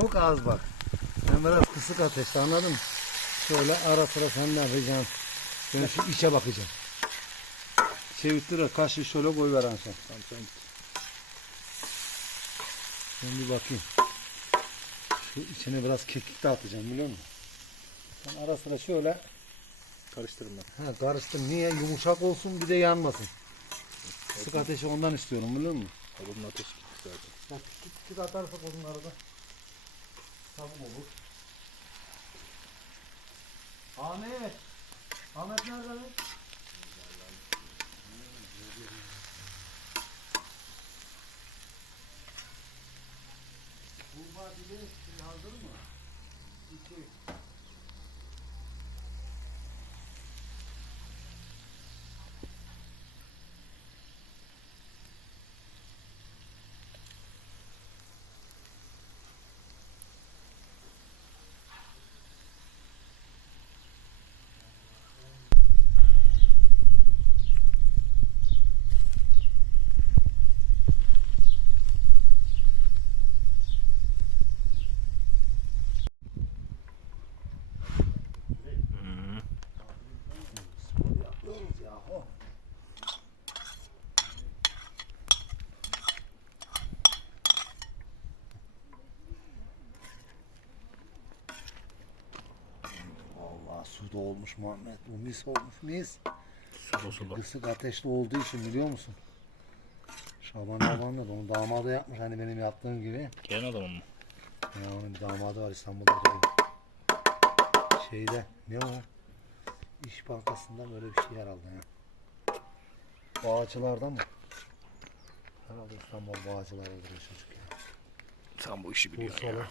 çok az bak. Ben biraz kısık ateşte anladın mı? Şöyle ara sıra senden ricam. Ben şu içe bakacağım. Çevirttir kaşı şöyle koy ver sen. Tamam sen git. Ben bir bakayım. Şu içine biraz kekik de atacağım biliyor musun? Ben ara sıra şöyle Karıştırın ben. ha, karıştır. Niye? Yumuşak olsun bir de yanmasın. Kısık ateşi ondan istiyorum biliyor musun? Odunun ateşi zaten. Bak küçük küçük atarsak onları da tavuk olur. Ahmet. Ahmet nerede lan? Bu vadide hazır mı? Su da olmuş Muhammed. Bu mis olmuş mis. Sulu sulu. Kısık ateşli olduğu için biliyor musun? Şaban Aban da onu damadı yapmış hani benim yaptığım gibi. Gelen adamım mı? Ya onun bir damadı var İstanbul'da diyor. Şeyde ne o? İş Bankası'nda böyle bir şey herhalde ya. Bağcılar'da mı? Herhalde İstanbul Bağcılar'da duruyor çocuk ya. Sen bu işi biliyorsun Bursalı. ya.